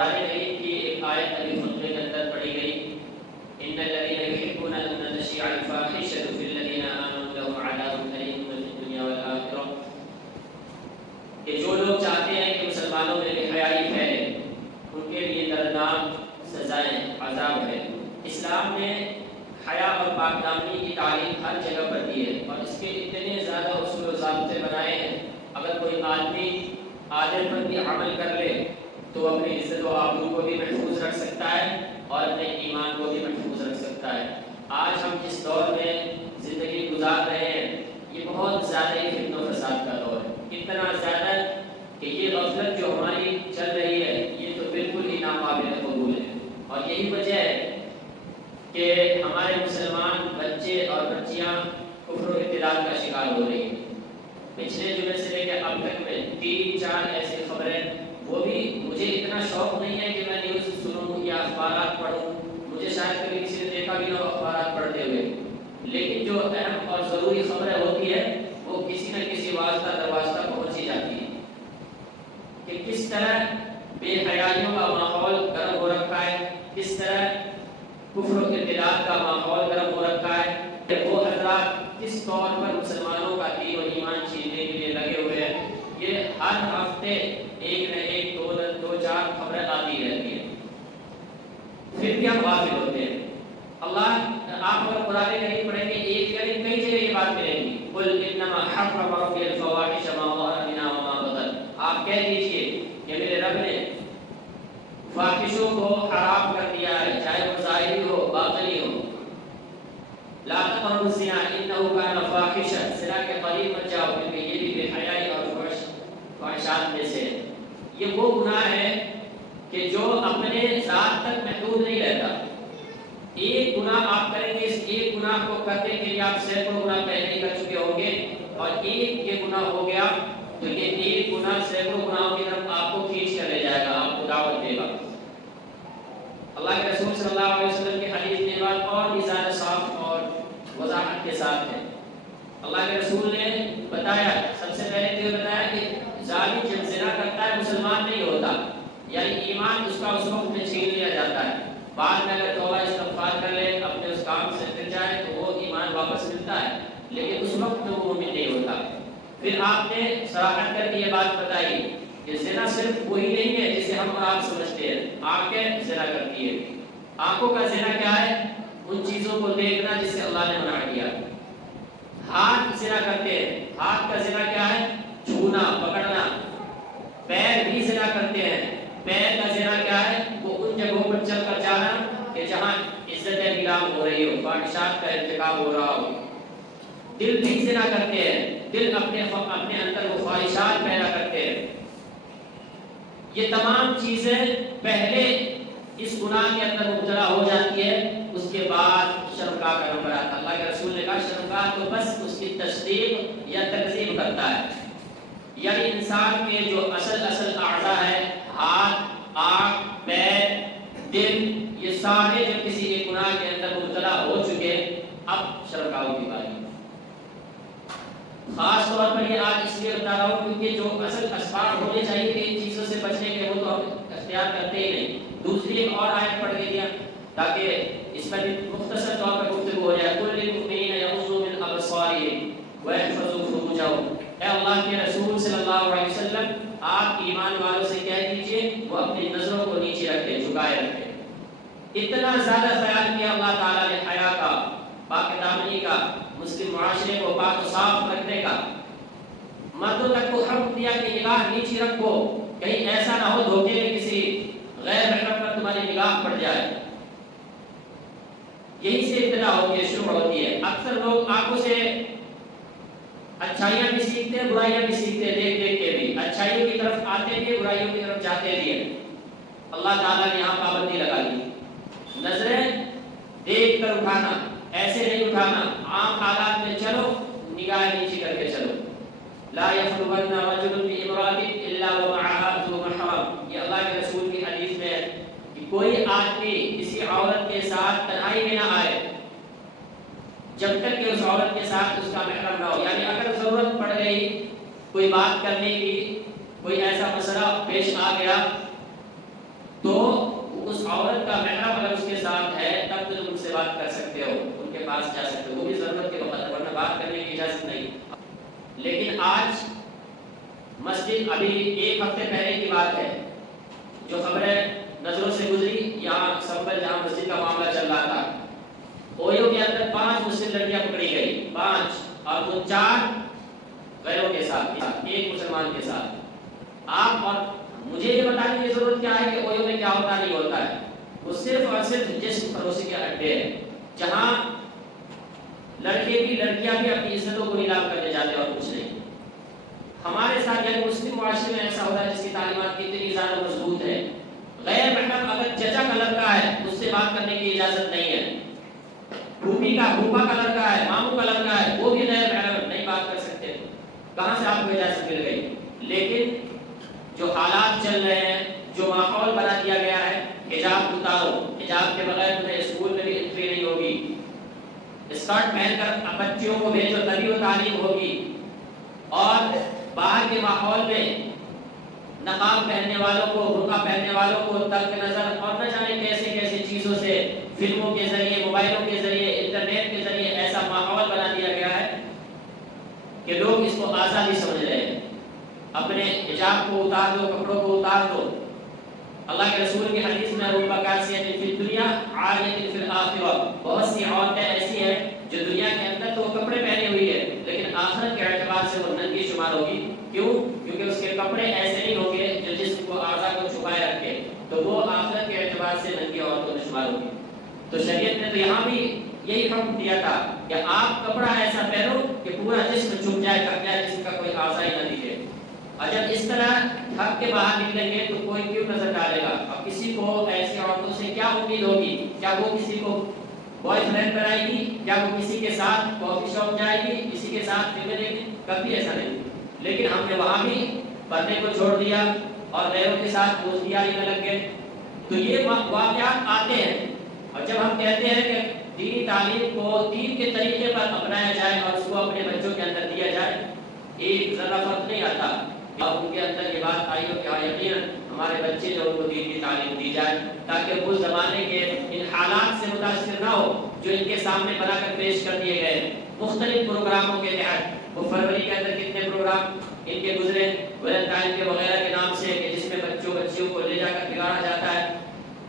قرآن کریم کی ایک آیت ابھی خطبے کے اندر پڑھی گئی، ان الذين يحبون ان تشيع الفاحشة في الذين آمنوا لهم عذاب أليم في الدنيا والآخرة، کہ جو لوگ چاہتے ہیں کہ مسلمانوں میں بے حیائی پھیلے ان کے لیے دردناک سزائیں عذاب ہے۔ اسلام نے حیا اور پاک دامنی کی تعلیم ہر جگہ پر دی ہے اور اس کے اتنے زیادہ اصول و ضابطے بنائے ہیں، اگر کوئی آدمی عادل پر بھی عمل کر لے تو اپنی عزت و آبرو کو بھی محفوظ رکھ سکتا ہے اور اپنے ایمان کو بھی محفوظ رکھ سکتا ہے۔ آج ہم جس دور میں زندگی گزار رہے ہیں یہ بہت زیادہ ہی فتنہ و فساد کا دور ہے، اتنا زیادہ کہ یہ غفلت جو ہماری چل رہی ہے یہ تو بالکل ہی ناقابل قبول ہے، اور یہی وجہ ہے کہ ہمارے مسلمان بچے اور بچیاں کفر و ارتداد کا شکار ہو رہی ہیں۔ پچھلے جمعے سے لے کے اب تک میں 3-4 ایسی خبریں، وہ بھی مجھے اتنا شوق نہیں ہے کہ میں نیوز سنوں یا اخبارات پڑھوں، مجھے شاید کبھی کسی نے دیکھا بھی نہ ہو اخبارات پڑھتے ہوئے، لیکن جو اہم اور ضروری خبریں ہوتی ہے وہ کسی نہ کسی واسطہ دروازہ پہنچ ہی جاتی ہے کہ کس طرح بے حیائیوں کا ماحول گرم ہو رکھا ہے، کس طرح کفر و ارتداد کا ماحول گرم ہو رکھا ہے، کہ وہ حضرات کس طور پر مسلمانوں کا دین و ایمان چھیننے کے لیے لگے ہوئے ہیں۔ یہ ہر ہفتے ایک نہ ایک 2-4 خبریں آتی رہتی ہیں، پھر بھی ہم غافل ہوتے ہیں۔ اللہ آپ اور قرآن کریم پڑھیں گے ایک یا کئی جگہ یہ بات ملے گی، قل انما حرم ربی الفواحش ما ظهر منها وما بطن، آپ کہہ دیجئے کہ میرے رب نے فاحشوں کو حرام کر دیا ہے، چاہے وہ ظاہری ہو باطنی ہو۔ لا تقربوا الزنا انه كان فاحشا، زنا کے قریب مت جاؤ کیونکہ یہ بھی بے حیائی اور فحشات میں سے ہے۔ یہ وہ گناہ ہے کہ جو اپنے ذات تک محدود نہیں رہتا، ایک گناہ آپ کریں گے، اس ایک گناہ کو کرنے کے لیے آپ سینکڑوں گناہ پہلے ہی کر چکے ہوں گے، اور ایک یہ گناہ ہو گیا تو یہ ایک گناہ سینکڑوں گناہوں کی طرف آپ کو کھینچ کر لے جائے گا، آپ کو دعوت دے گا۔ اللہ کے رسول صلی اللہ علیہ وسلم کی حدیث میں بات اور بھی زیادہ صاف اور وضاحت کے ساتھ ہے۔ اللہ کے رسول نے بتایا، سب سے پہلے تو یہ بتایا کہ ظالم جب زنا کرتا ہے مسلمان نہیں ہوتا، یعنی ایمان اس کا اس وقت میں چھین لیا جاتا ہے، بعد میں اگر توبہ استغفار کر لے اپنے اس کام سے پھر جائے تو وہ ایمان واپس ملتا ہے، لیکن اس وقت میں وہ مومن نہیں ہوتا۔ پھر آپ نے صراحت کر کے یہ بات بتائی کہ زنا صرف وہی نہیں ہے جسے ہم اور آپ سمجھتے ہیں، آنکھیں زنا کرتی ہے۔ آنکھوں کا زنا کیا ہے؟ ان چیزوں کو دیکھنا جس سے اللہ نے منع کیا۔ ہاتھ زنا کرتے ہیں، ہاتھ کا زنا کیا ہے؟ چھونا پکڑنا۔ پیر بھی زنا کرتے ہیں، پیر کا زنا کیا ہے؟ وہ ان جگہوں پر چل کر جانا کہ جہاں عزتیں نیلام ہو رہی ہو، فحشات کا ارتکاب ہو رہا ہو۔ دل بھی زنا کرتے ہیں، دل اپنے اندر وہ خواہشات پیدا کرتے ہیں۔ یہ تمام چیزیں پہلے اس گناہ کے اندر مبتلا ہو جاتی ہے، اس کے بعد شرمگاہ کا نمبر آتا ہے۔ اللہ کے رسول نے کہا شرمگاہ تو بس اس کی تصدیق یا تکذیب کرتا ہے، یعنی انسان کے جو اصل اعضاء ہے، ہاتھ، آنکھ، پیر، دل، یہ سارے جو کسی ایک گناہ کے اندر مبتلا ہو چکے، اب شرمگاہوں کی باری۔ خاص طور پر یہ آج اس لیے بتا رہا ہوں کیونکہ جو اصل اسباب ہونے چاہیے کہ ان چیزوں سے بچنے کے وہ تو ہم اختیار کرتے ہی نہیں۔ دوسری ایک اور آیت پڑھ کے دیا تاکہ اس پر مختصر طور پر گفتگو ہو جائے۔ قل للمؤمنین یغضوا من ابصارهم ويحفظوا فروجهم، اے اللہ کے رسول صلی اللہ علیہ وسلم آپ ایمان والوں سے کہہ دیجئے وہ اپنی نظروں کو نیچے رکھیں، جھکائے رکھیں۔ اتنا زیادہ خیال کیا اللہ تعالیٰ نے حیا کا، پاک دامنی کا، مسلم معاشرے کو پاک و صاف رکھنے کا۔ مردوں تک کو حکم دیا کہ نگاہ نیچے رکھو، کہیں ایسا نہ ہو دھوکے میں کسی غیر محرم پر تمہاری نگاہ پڑ جائے۔ یہی سے ابتدا ہوتی ہے، شروع ہوتی ہے۔ اکثر لوگ آنکھوں سے اچھائیاں بھی سیکھتے ہیں، برائیاں بھی سیکھتے ہیں، دیکھ دیکھ کے بھی اچھائیوں کی طرف آتے بھی، برائیوں کی طرف جاتے بھی ہیں۔ اللہ تعالیٰ نے یہاں پابندی لگا دی، نظریں دیکھ کر اٹھانا، ایسے نہیں اٹھانا، عام حالات میں چلو، نگاہ نیچے کر کے چلو۔ لا يخلون رجل بامرأة الا ومعها ذو محرم، یہ اللہ کے رسول کی حدیث میں ہے کہ کوئی آدمی کسی عورت کے ساتھ تنہائی میں نہ آئے جب تک کہ اس عورت کے ساتھ اس کا محرم نہ ہو، یعنی اگر ضرورت پڑ گئی کوئی بات کرنے کی، کوئی ایسا مسئلہ پیش آ گیا تو عورت کا محرم اگر اس کے ساتھ ہے تب تو تم ان سے بات کر سکتے ہو، ان کے پاس جا سکتے ہو، وہ بھی ضرورت کے وقت، ورنہ بات کرنے کی اجازت نہیں۔ لیکن آج مسجد، ابھی ایک ہفتے پہلے کی بات ہے، جو خبریں نظروں سے گزری، یہاں سنبل جہاں مسجد کا معاملہ چل رہا تھا، اویو کے اندر 5 مسلم لڑکیاں پکڑی گئی، 5، اور وہ 4 غیروں کے ساتھ، ایک مسلمان کے ساتھ۔ آپ اور مجھے یہ بتانے کی ضرورت کیا ہے کہ اویو میں کیا ہوتا نہیں ہوتا ہے، وہ صرف اور صرف جسم فروشی کے اڈے ہیں، جہاں لڑکے بھی لڑکیاں بھی اپنی عزتوں کو نیلام کرنے جاتے ہیں اور کچھ نہیں۔ ہمارے ساتھ یعنی مسلم معاشرے میں ایسا ہوتا ہے جس کی تعلیمات کتنی زیادہ مضبوط ہے، غیر محرم اگر چچا کا لڑکا ہے اس سے بات کرنے کی اجازت نہیں ہے، پھوپھا کا لڑکا ہے، ماموں کا لڑکا ہے، وہ بھی غیر محرم نہیں بات کر سکتے، کہاں سے آپ کو اجازت مل گئی؟ لیکن جو حالات چل رہے ہیں، جو ماحول بنا دیا گیا ہے، حجاب اتارو، حجاب کے بغیر تمہیں اسکول میں بھی انٹری نہیں ہوگی، اسکرٹ پہن کر بچیوں کو بھیجو تبھی وہ تعلیم ہوگی، اور باہر کے ماحول میں نقاب پہننے والوں کو، برقع پہننے والوں کو تلخ نظر اور نہ جانے کیسے کیسے چیزوں سے، فلموں کے ذریعے، موبائلوں کے ذریعے، انٹرنیٹ کے ذریعے ایسا ماحول بنا دیا گیا ہے کہ لوگ اس کو آزادی سمجھ رہے ہیں۔ اپنے حجاب کو اتار دو، کپڑوں کو اتار دو۔ اللہ کے رسول کی حدیث میں رب کاسیۃ فی الدنیا عاریۃ فی الآخرہ، بہت سی عورتیں ایسی ہیں جو دنیا کے اندر تو کپڑے پہنے ہوئی ہے لیکن آخرت کے اعتبار سے وہ ننگی شمار ہوگی۔ کیوں؟ کیونکہ اس کے کپڑے ایسے نہیں ہوں گے جو جسم کو، اعضاء کو چھپائے رکھے، تو وہ آخرت کے اعتبار سے ننگی عورتوں میں شمار ہوگی۔ تو شریعت نے تو یہاں بھی یہی حکم دیا تھا کہ آپ کپڑا ایسا پہنو کہ پورا جسم چھپ جائے، ڈھک جائے، جسم کا کوئی اعضاء ہی نہ دکھے۔ اور جب اس طرح ڈھک کے باہر نکلیں گے تو کوئی کیوں نظر ڈالے گا؟ اب کسی کو ایسی عورتوں سے کیا امید ہوگی؟ کیا وہ کسی کو بوائے فرینڈ بنائے گی؟ کیا وہ کسی کے ساتھ کافی شاپ جائے گی؟ کسی کے ساتھ فلمیں دیکھے گی؟ کبھی ایسا نہیں۔ لیکن ہم نے وہاں بھی پردے کو چھوڑ دیا اور غیروں کے ساتھ دوستی یاری میں لگ گئے۔ تو یہ واقعات آتے ہیں، اور جب ہم کہتے ہیں کہ دینی تعلیم کو دین کے طریقے پر اپنایا جائے اور اس کو اپنے بچوں کے اندر دیا جائے، ایک ذرا فرق نہیں آتا۔ اب ان کے اندر یہ بات آئی ہو کہ ہاں یقیناً ہمارے بچے جو ان کو دین کی تعلیم دی جائے، تاکہ اس زمانے کے ان حالات سے متاثر نہ ہو جو ان کے سامنے بنا کر پیش کر دیے گئے مختلف پروگراموں کے تحت۔ وہ فروری کے اندر کتنے پروگرام ان کے گزرے، ویلنٹائن کے وغیرہ کے نام سے، کہ جس میں بچیوں کو لے جا کر بگاڑا جاتا ہے۔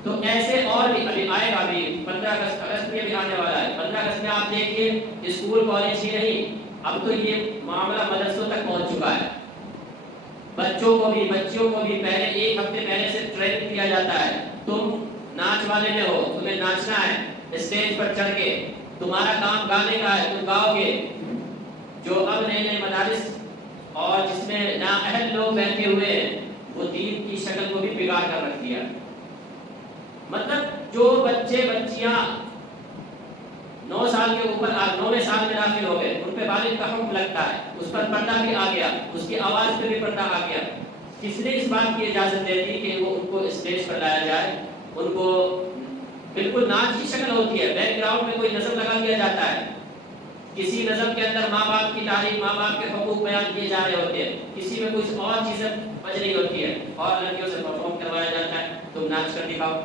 تو ایسے اور بھی ابھی آئے گا، ابھی 15 اگست میں بھی آنے والا ہے۔ 15 اگست میں آپ دیکھیے اسکول کالج ہی نہیں، اب تو یہ معاملہ مدرسوں تک پہنچ چکا ہے۔ بچوں کو بھی، بچیوں کو بھی پہلے ایک ہفتے پہلے سے ٹرین کیا جاتا ہے، تم ناچ والے میں ہو، تمہیں ناچنا ہے اسٹیج پر چڑھ کے، تمہارا کام گانے کا ہے، تم گاؤ گے۔ جو اب نئے نئے مدارس اور جس میں نااہل لوگ بیٹھے ہوئے ہیں، وہ دین کی شکل کو بھی بگاڑ کر رکھ دیا۔ مطلب جو بچے بچیاں 9 سال کے اوپر 9ویں سال میں داخل ہو گئے، ان پہ بالغ کا حکم لگتا ہے، اس پر پردہ بھی آ گیا، اس کی آواز پہ بھی پردہ آ گیا۔ کس نے اس بات کی اجازت دے دی کہ وہ ان کو اسٹیج پر لایا جائے؟ ان کو بالکل ناچ کی شکل ہوتی ہے، بیک گراؤنڈ میں کوئی نظم لگا دیا جاتا ہے، کسی نظم کے اندر ماں باپ کی تعلیم، ماں باپ کے حقوق بیان کیے جا رہے ہوتے ہیں، کسی میں کچھ اور چیزیں بج رہی ہوتی ہے، اور لڑکیوں سے پرفارم کروایا جاتا ہے، تم ناچ کر دکھاؤ۔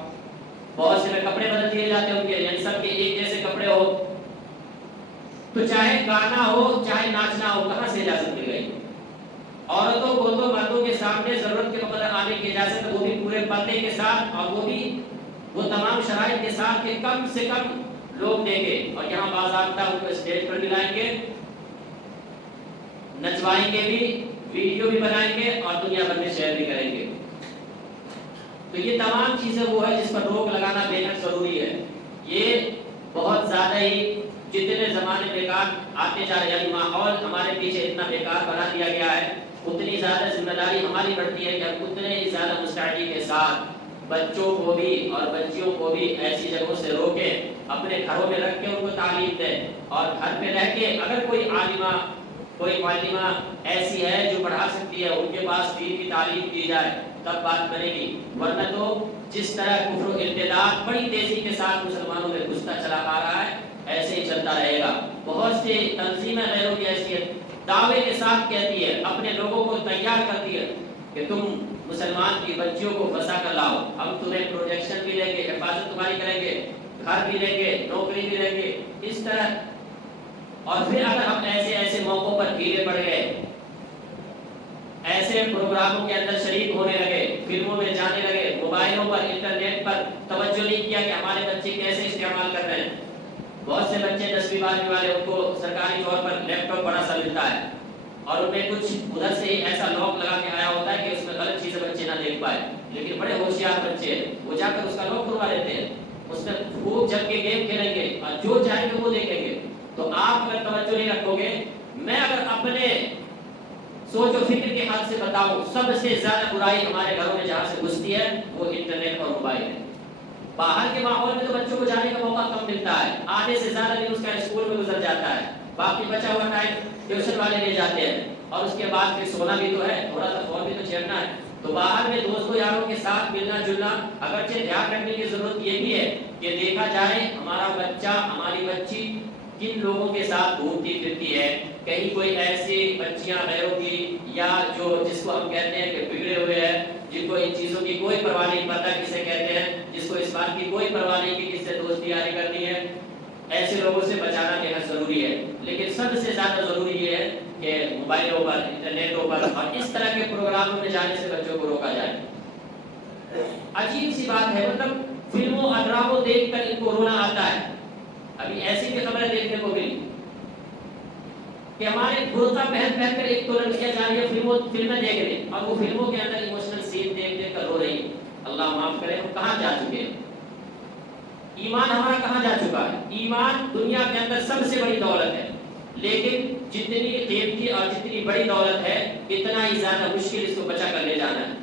بہت سے میں کپڑے بدل دیے جاتے ہیں ان کے، یعنی سب کے ایک جیسے کپڑے ہو۔ تو چاہے گانا ہو چاہے ناچنا ہو، کہاں سے اجازت مل گئی؟ عورتوں کو تو مردوں کے سامنے ضرورت کے وقت آنے کی اجازت ہے، وہ بھی پورے پردے کے ساتھ، اور وہ بھی وہ تمام شرائط کے ساتھ کہ کم سے کم لوگ دیکھیں، اور یہاں باضابطہ ان کو اسٹیج پر بھی لائیں گے، نچوائیں گے بھی، ویڈیو بھی بنائیں گے، اور دنیا بھر میں شیئر بھی کریں گے۔ تو یہ تمام چیزیں وہ ہے جس پر روک لگانا بے حد ضروری ہے۔ یہ بہت زیادہ ہی جتنے زمانے بیکار آتے جا رہے ہیں، یعنی ماحول ہمارے پیچھے اتنا بیکار بنا دیا گیا ہے، اتنی زیادہ ذمہ داری ہماری بڑھتی ہے کہ ہم اتنے ہی زیادہ مستعدی کے ساتھ بچوں کو بھی اور بچیوں کو بھی ایسی جگہوں سے روکیں، اپنے گھروں میں رکھ کے ان کو تعلیم دیں، اور گھر پہ رہ کے اگر کوئی عالمہ کوئی معلمہ ایسی ہے جو پڑھا سکتی ہے، ان کے پاس دین کی تعلیم دی جائے تب بات بنے گی، ورنہ تو جس طرح کفر و ارتداد بڑی تیزی کے ساتھ مسلمانوں میں گھستا چلا آ رہا ہے، ایسے ہی چلتا رہے گا۔ بہت سی تنظیمیں غیروں کی حیثیت دعوے کے ساتھ کہتی ہے، اپنے لوگوں کو تیار کرتی ہے کہ تم مسلمان کی بچیوں کو بسا کر لاؤ، ہم تمہیں پروٹیکشن بھی دیں گے، حفاظت تمہاری کریں گے، گھر بھی دیں گے، نوکری بھی دیں گے، اس طرح۔ اور پھر اگر ہم ایسے موقعوں پر ڈھیلے پڑ گئے، ایسے پروگراموں کے اندر شریک ہونے لگے، فلموں میں جانے لگے، موبائلوں پر، انٹرنیٹ پر توجہ نہیں کیا کہ ہمارے بچے کیسے استعمال کر رہے ہیں۔ بہت سے بچے 10ویں 12ویں والے، ان کو سرکاری طور پر لیپ ٹاپ بڑا سا ملتا ہے، اور ان میں کچھ ادھر سے ہی ایسا لاک لگا کے آیا ہوتا ہے کہ اس میں غلط چیزیں بچے نہ دیکھ پائے، لیکن بڑے ہوشیار بچے ہیں، وہ جا کر اس کا لاک کھلوا لیتے ہیں، اس میں خوب جم کے گیم کھیلیں گے اور جو چاہیں گے وہ دیکھیں گے۔ تو آپ اگر توجہ نہیں رکھو گے، میں اگر اپنے سوچ و فکر کے حد سے بتاؤں، سب سے زیادہ برائی ہمارے گھروں میں جہاں سے گھستی ہے وہ انٹرنیٹ اور موبائل ہے۔ باہر کے ماحول میں تو بچوں کو جانے کا موقع کم ملتا ہے، آدھے سے زیادہ دن اس کا اسکول میں گزر جاتا ہے، باقی بچا ہوا ٹائم ٹیوشن والے لے جاتے ہیں، اور اس کے بعد پھر سونا بھی تو ہے، تھوڑا سا فون بھی تو چھیڑنا ہے۔ تو باہر میں دوستوں یاروں کے ساتھ ملنا جلنا، اگرچہ دھیان رکھنے کی ضرورت یہ بھی ہے کہ دیکھا جائے ہمارا بچہ، ہماری بچی کن لوگوں کے ساتھ گھومتی پھرتی ہے، کہیں کوئی ایسی بچیاں غیروں کی، یا جس کو ہم کہتے ہیں کہ بگڑے ہوئے ہیں، جن کو ان چیزوں کی کوئی پرواہ نہیں، پتہ کسے کہتے ہیں، جس کو اس بات کی کوئی پرواہ نہیں کہ کس سے دوستی یاری کرنی ہے، ایسے لوگوں سے بچانا بہت ضروری ہے۔ لیکن سب سے زیادہ ضروری یہ ہے کہ موبائلوں پر، انٹرنیٹوں پر اور اس طرح کے پروگراموں میں جانے سے بچوں کو روکا جائے۔ عجیب سی بات ہے، مطلب فلموں اور ڈراموں دیکھ کر ان کو رونا آتا ہے۔ ابھی ایسی بھی خبریں دیکھنے کو ملی کہ ہمارے برقع پہن کر ایک تو لڑکیاں جا رہی ہیں فلمیں دیکھ رہے ہیں، اور وہ فلموں کے اندر ایموشنل سین دیکھ دیکھ کر رو رہی ہیں۔ اللہ معاف کرے، ہم کہاں جا چکے ہیں؟ ایمان ہمارا کہاں جا چکا ہے؟ ایمان دنیا کے اندر سب سے بڑی دولت ہے، لیکن جتنی قیمتی اور جتنی بڑی دولت ہے، اتنا ہی زیادہ مشکل اس کو بچا کر لے جانا ہے۔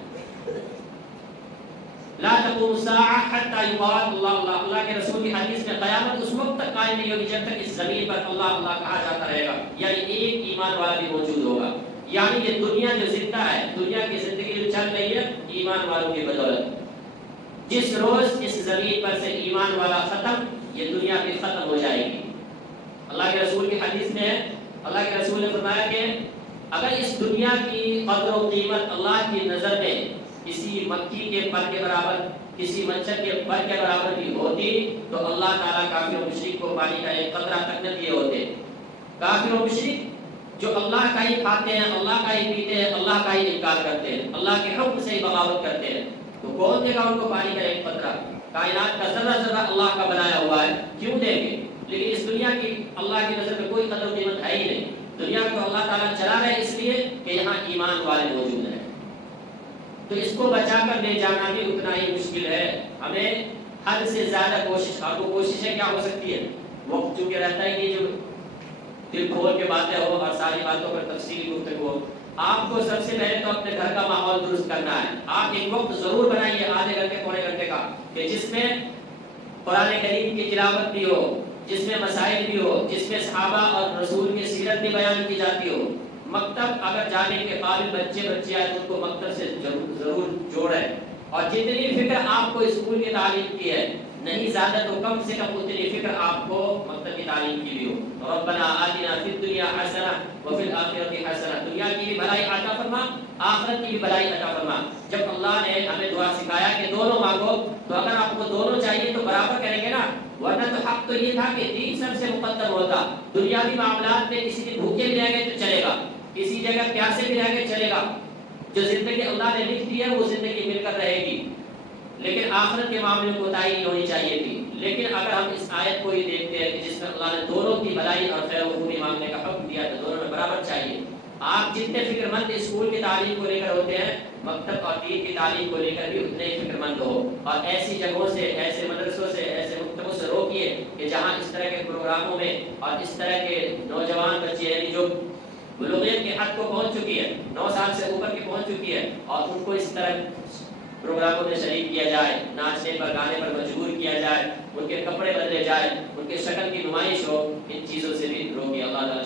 لا تقوم الساعة حتى يقال اللہ اللہ، اللہ کے رسول کی حدیث میں قیامت اس وقت تک قائم نہیں ہوگی جب تک اس زمین پر اللہ اللہ کہا جاتا رہے گا، یعنی ایک ایمان والا بھی موجود ہوگا۔ یعنی یہ دنیا جو زندہ ہے، دنیا کی زندگی جو چل رہی ہے، ایمان والوں کی بدولت۔ جس روز اس زمین پر سے ایمان والا ختم، یہ دنیا بھی ختم ہو جائے گی۔ اللہ کے رسول کی حدیث میں ہے، اللہ کے رسول نے فرمایا کہ اگر اس دنیا کی قدر و قیمت اللہ کی نظر میں کسی مکھی کے پر کے برابر، کسی مچھر کے پر کے برابر بھی ہوتی، تو اللہ تعالیٰ کافر و مشرک کو پانی کا ایک قطرہ تک نہ دیے ہوتے۔ کافر و مشرک جو اللہ کا ہی کھاتے ہیں، اللہ کا ہی پیتے ہیں، اللہ کا ہی انکار کرتے ہیں، اللہ کے حکم سے ہی بغاوت کرتے ہیں، تو کون دے گا ان کو پانی کا ایک قطرہ؟ کائنات کا ذرہ ذرہ اللہ کا بنایا ہوا ہے، کیوں دیں گے؟ لیکن اس دنیا کی اللہ کی نظر میں کوئی قدر و قیمت ہے ہی نہیں۔ دنیا کو اللہ تعالیٰ چلا رہے اس لیے کہ یہاں ایمان والے موجود ہیں، تو اس کو بچا کر لے جانا بھی اتنا ہی مشکل ہے۔ ہمیں حد سے زیادہ کوشش، اور وہ کوششیں کیا ہو سکتی ہے؟ وقت چونکہ رہتا ہے کہ جو دل کھول کے باتیں ہو اور ساری باتوں پر تفصیلی گفتگو ہو، آپ کو سب سے پہلے تو اپنے گھر کا ماحول درست کرنا ہے۔ آپ ایک وقت ضرور بنائیے، آدھے گھنٹے پونے گھنٹے کا، کہ جس میں قرآن کریم کی تلاوت بھی ہو، جس میں مسائل بھی ہو، جس میں صحابہ اور رسول کی سیرت بھی بیان کی جاتی ہو۔ مکتب اگر جانے کے قابل بچے آئے تو ان کو مکتب سے ضرور جوڑیں، اور جتنی فکر آپ کو اسکول کی تعلیم کی ہے، نہیں زیادہ تو کم سے کم اتنی فکر آپ کو مکتب کی تعلیم کی بھی ہو۔ ربنا آتنا فی الدنیا حسنہ وفی الآخرۃ حسنہ، دنیا کی بھی بھلائی عطا فرما، آخرت کی بھی بھلائی عطا فرما۔ جب اللہ نے ہمیں دعا سکھایا کہ دونوں مانگو، تو اگر آپ کو دونوں چاہیے تو برابر کریں گے نا، ورنہ تو حق تو یہ تھا کہ دین سب سے مقدم ہوتا۔ دنیاوی معاملات میں کسی دن بھوکے بھی رہ گئے تو چلے گا، کسی جگہ پیاسے بھی رہ گئے چلے گا، جو زندگی اللہ نے لکھ دی ہے وہ زندگی مل کر رہے گی، لیکن آخرت کے معاملے میں کوتاہی نہیں ہونی چاہیے تھی۔ لیکن اگر ہم اس آیت کو ہی دیکھتے ہیں کہ جس میں اللہ نے دونوں کی بھلائی اور خیر و خوبی مانگنے کا حکم دیا، تو دونوں میں برابر چاہیے۔ آپ جتنے فکر مند اسکول کی تعلیم کو لے کر ہوتے ہیں، مکتب اور دین کی تعلیم کو لے کر بھی اتنے ہی فکر مند ہو، اور ایسی جگہوں سے، ایسے مدرسوں سے، ایسے مکتبوں سے روکیے کہ جہاں اس طرح کے پروگراموں میں اور اس طرح کے نوجوان بچے، یعنی جو بلوغیت کے حد کو پہنچ چکی ہے، 9 سال سے اوپر کی پہنچ چکی ہے، اور ان کو اس طرح پروگراموں میں شریک کیا جائے، ناچنے پر گانے پر مجبور کیا جائے، ان کے کپڑے بدلے جائے، ان کے شکل کی نمائش ہو، ان چیزوں سے بھی روکیے۔ اللہ تعالیٰ